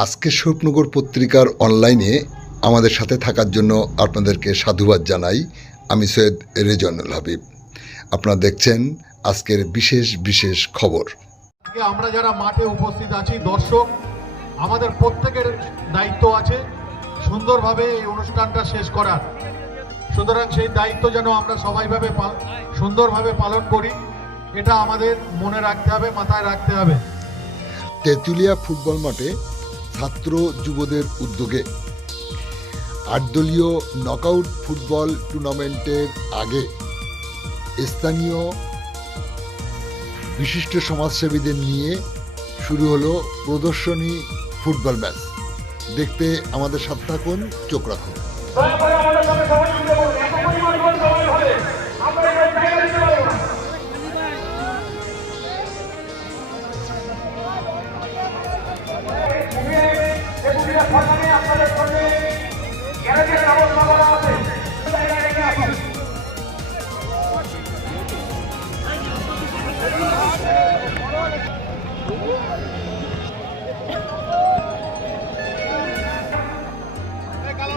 আজকে স্বরূপনগর পত্রিকার অনলাইনে আমাদের সাথে থাকার জন্য আপনাদেরকে সাধুবাদ জানাই। আমি সৈয়দ রেজওয়ানুল হাবিব। আপনারা দেখছেন আজকের বিশেষ বিশেষ খবর। আমরা যারা মাঠে উপস্থিত আছি দর্শক, আমাদের প্রত্যেকের দায়িত্ব আছে সুন্দরভাবে এই অনুষ্ঠানটা শেষ করার। সুতরাং সেই দায়িত্ব যেন আমরা সবাইভাবে সুন্দরভাবে পালন করি, এটা আমাদের মনে রাখতে হবে, মাথায় রাখতে হবে। তেঁতুলিয়া ফুটবল মাঠে ছাত্র যুবদের উদ্যোগে ৮ দলীয় নকআউট ফুটবল টুর্নামেন্টের আগে স্থানীয় বিশিষ্ট সমাজসেবীদের নিয়ে শুরু হলো প্রদর্শনী ফুটবল ম্যাচ। দেখতে আমাদের সাথে থাকুন, চোখ রাখুন।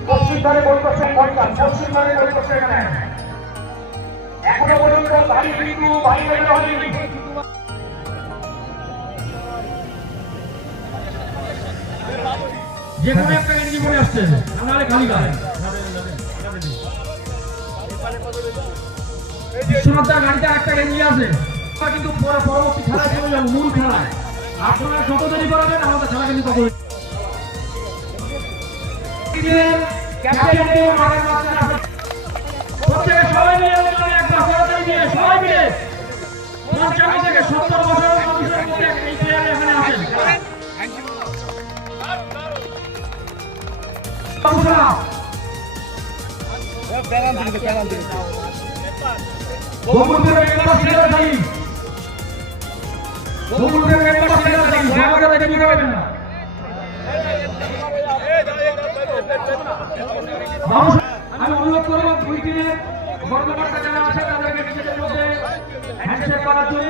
পশ্চিমধারে বই করছে পঞ্চাশ, পশ্চিমধারে বই করছে এখানে এখনো পর্যন্ত ভারী কিন্তু ভারী বের হয়নি। যে কোনো একটা গেঞ্জি পরে আসছে, নাহলে খালি গায়ে। বিশ্বনাথ গাড়িতে একটা গেঞ্জি আছে, কিন্তু পরবর্তী খেলায় চলে যাবো মূল খেলায়। আপনারা যত দেরি করাবেন আমাদের খেলা কিন্তু তত সবাই মিলে একটা সরকারি দিয়ে সবাই মিলে ৫৫ থেকে ৭০ বছরের মানুষের মধ্যে এই প্লেয়ার এখানে আছেন। আমি অনুরোধ করবো দুই দিনের কর্মকর্তা যারা আছে তাদেরকে নিজেদের মধ্যে হ্যান্ডশেক করার জন্য।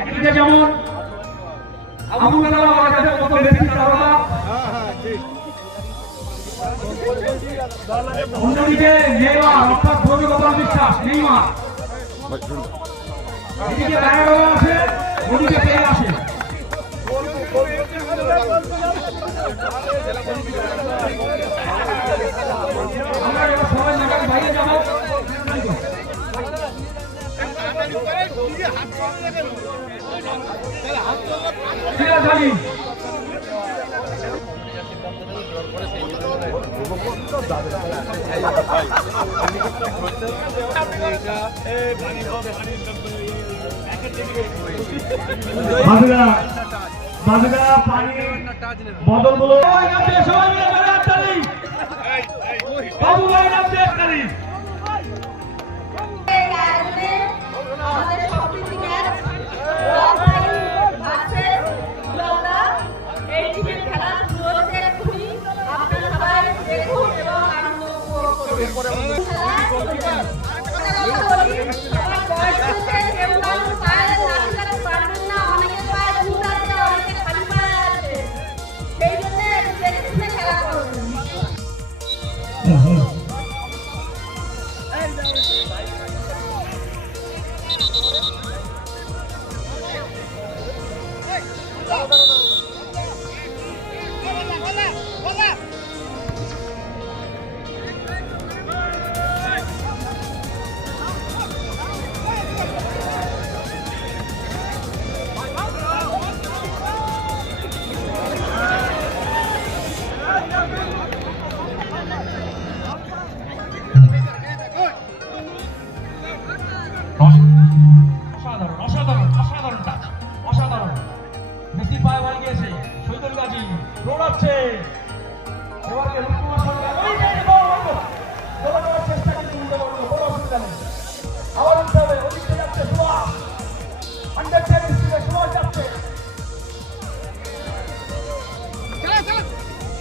একদিকে যেমন আবুল কালাম আমার কাছে কত ব্যক্তি তারা, অন্যদিকে নেইমার অর্থাৎ ভৌমিকতার বিশ্বাস নেইমার, এদিকে রায়গড় আছে, ওদিকে পেয়ে আসে। আমরা সবাই জায়গার বাইরে যাবো। বাজুকা পানি বদলগুলো সবাই মিলে বাবু ভাই নাম দেশ তালি।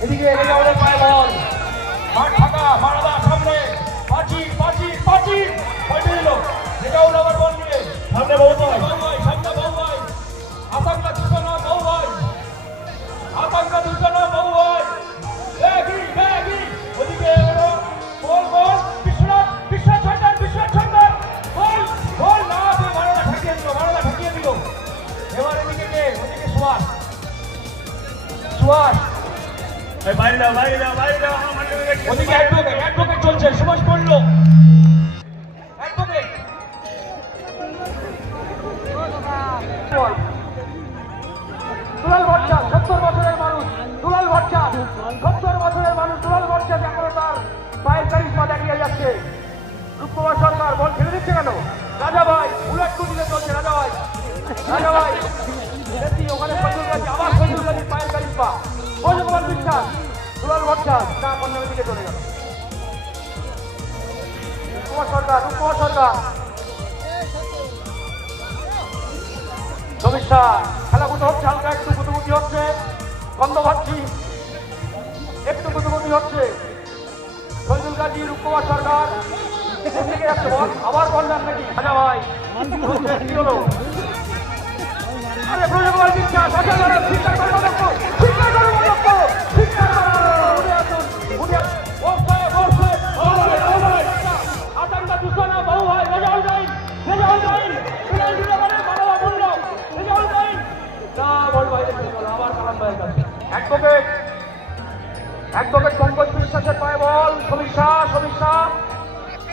এদিকে পায় বল, মাঠ ফাঁকা, মারাদা সামনে, পাঁচি পাঁচি পাঁচি পাল্টে দিল, এটাও নাম্বার বল নিয়ে সামনে বহু ভাই, সামনে বহু ভাই, আসামটা ছিল না বহু ভাই, সুভাষ সুভাষ বাইরে দাও বাইরে দাও বাইরে দাও আমার মাঠে ওদিকে অ্যাডভোকেট চলছে সুভাষ পড়ল অ্যাডভোকেট দুলাল ভট্টাচার্য 70 বছরের মানুষ দুলাল ভট্টাচার্য 70 বছরের মানুষ দুলাল ভট্টাচার্য এখনো তার পায়ের কারিশমা দেখিয়ে যাচ্ছে রূপকুমার সরকার বল ছেড়ে দিচ্ছে কেন রাজা ভাই বুলেট কুটিতে চলছে রাজা ভাই দেখি ওখানে ফজল গাজী আবার ফজল গাজীর পায়ের কারিশমা ভোজকুমার বিশ্বাস দুলাল ভট্টাচার্য না কন্যার দিকে চলে গেল রূপকুমার সরকার সমস্যা খেলাকুটো হচ্ছে হালকা একটু গুতুগুতি হচ্ছে গন্ধ পাচ্ছি একটু গুতুগুতি হচ্ছে ফজল গাজী রূপকুমার সরকার এদিকে যাচ্ছে বল আবার বল যান নাকি রাজা ভাই কি হলো আরে ভোজকুমার বিশ্বাস অসাধারণ শিক্ষা করবো শিক্ষা করবো শিক্ষা আতঙ্কা দুঃখনা বহু হয় রেজাউল গাইন অ্যাডভোকেট পঙ্কজ বিশ্বাসের পায়ে বল সমস্যা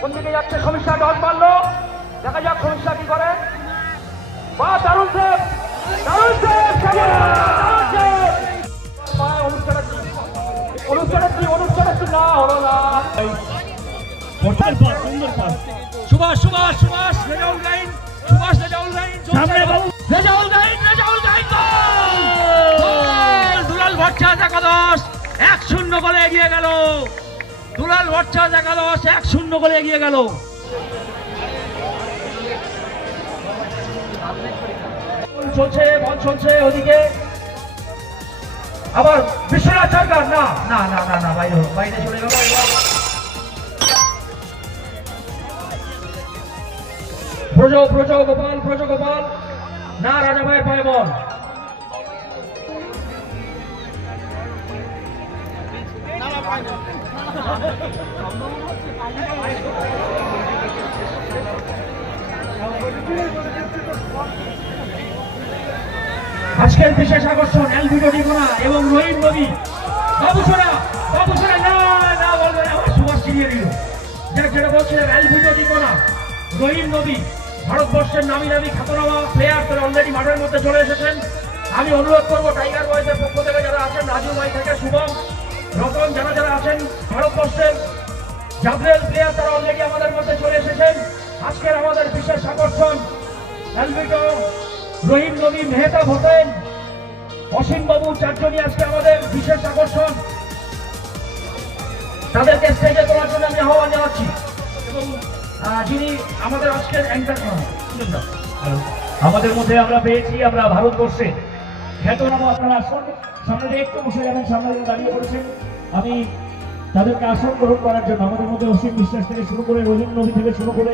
কোন দিকে যাচ্ছে সমস্যা ডট মারলো দেখা যাক সমস্যা কি করে বা দারুণ সেভ অনুষ্ঠানের না হলো না সুভাষ রেজাউল গাইন দুলাল ভট্টাচার্য একাদশ 1-0 গোলে এগিয়ে গেল দুলাল ভট্টাচার্য একাদশ 1-0 গোলে এগিয়ে গেল বল চলছে ওদিকে আবার বিশ্বনাথ সরকার না বাইরে চলে গেল ব্রজ গোপাল না রাজা ভাইয়ের পায়ে বল আজকের বিশেষ আকর্ষণ এলভিডো ডিকোনা এবং রহিম নবী বাবুসোনা না বলবেন আমার সুভাষ চিনিয়ে দিল যেটা বলছিলাম এলভিডো ডিকোনা রহিম নবী ভারতবর্ষের নামি খ্যাতনামা প্লেয়ার তারা অলরেডি মাঠের মধ্যে চলে এসেছেন আমি অনুরোধ করবো টাইগার বয়েজের পক্ষ থেকে যারা আছেন রাজু ভাই থেকে শুভম রতন যারা আছেন ভারতবর্ষের জাভরেল প্লেয়ার তারা অলরেডি আমাদের মধ্যে চলে এসেছেন আজকের আমাদের বিশেষ আকর্ষণ এলভিডো রহিম নবী মেহতাব হোসেন অসীম বাবু চারজনই আজকে আমাদের বিশেষ আকর্ষণ তাদেরকে স্টেজে তোলার জন্য আমি আহ্বান জানাচ্ছি এবং যিনি আমাদের আজকের অ্যাঙ্কার আমাদের মধ্যে আমরা পেয়েছি আমরা ভারতবর্ষে খ্যাতনামা আপনারা আসুন সামনে দিয়ে একটু বসে যাবেন সামনে দাঁড়িয়ে পড়েছেন আমি তাদেরকে আসন গ্রহণ করার জন্য আমাদের মধ্যে অসীম বিশ্বাস থেকে শুরু করে রহিম নবী থেকে শুরু করে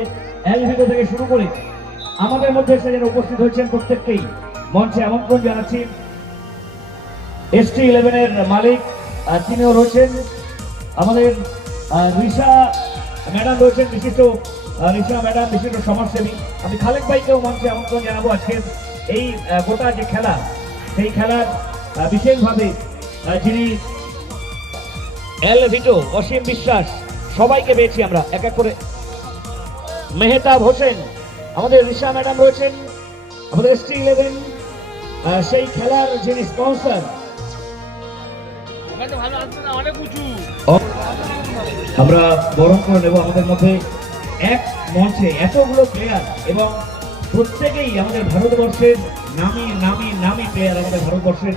এলভিডো থেকে শুরু করে আমাদের মধ্যে এসে যারা উপস্থিত হয়েছেন প্রত্যেককেই মঞ্চে আমন্ত্রণ জানাচ্ছি ST11 এর মালিক তিনিও রয়েছেন আমাদের রিশা ম্যাডাম রয়েছেন বিশিষ্ট সমাজসেবী আমি খালেক ভাইকেও মঞ্চে আমন্ত্রণ জানাবো আজকে এই গোটা যে খেলা সেই খেলার বিশেষভাবে যিনি এলভিডো অসীম বিশ্বাস সবাইকে পেয়েছি আমরা এক এক করে মেহতাব হোসেন আমাদের রিশা ম্যাডাম রয়েছেন আমাদের ST11 সেই খেলার যিনি স্পন্সর আমরা বরণ করে নেব আমাদের মধ্যে এক মঞ্চে এতগুলো প্লেয়ার এবং প্রত্যেকেই আমাদের ভারতবর্ষের নামি প্লেয়ার আমাদের ভারতবর্ষের